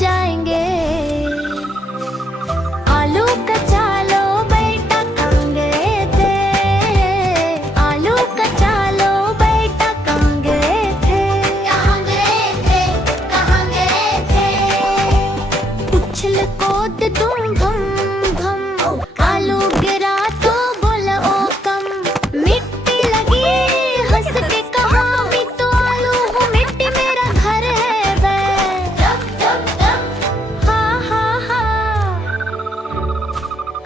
जाएंगे। आलू कचालो बेटा कहाँ गए थे, आलू कचालो बेटा कहाँ गए थे, कहाँ गए थे, कहाँ गए थे। उछल कूद तुम भम भम, आलू गिरा तो बोला ओ कम। मिट्टी लगी हंस के कहा मैं तो आलू हूँ, मिट्टी मेरा घर है वे। हाँ हाँ हाँ।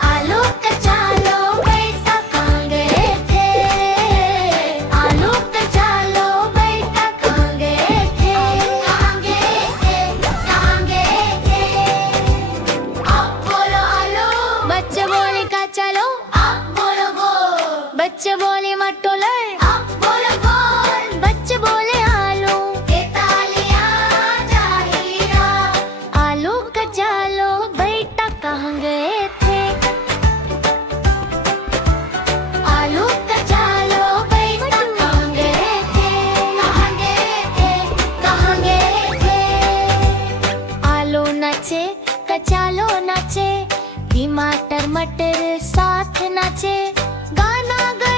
आलू कचालो बेटा कहाँ गए थे, आलू कचालो बेटा कहाँ गए थे, कहाँ गए थे, कहाँ गए थे। आप बोलो आलू, बच्चे बोले कचालो, आप बोलो गोल, बच्चे बोले मटोले, आप बोलो गोल, बच्चे बोले आलू। ये तालियां जाहिरा, आलू कचालो बेटा कहाँ गए थे, आलू कचालो बेटा कहाँ गए थे, कहाँ गए थे, कहाँ गए थे। आलू नाचे कचालो नाचे, टमाटर मटर साथ नाचे, गाना गा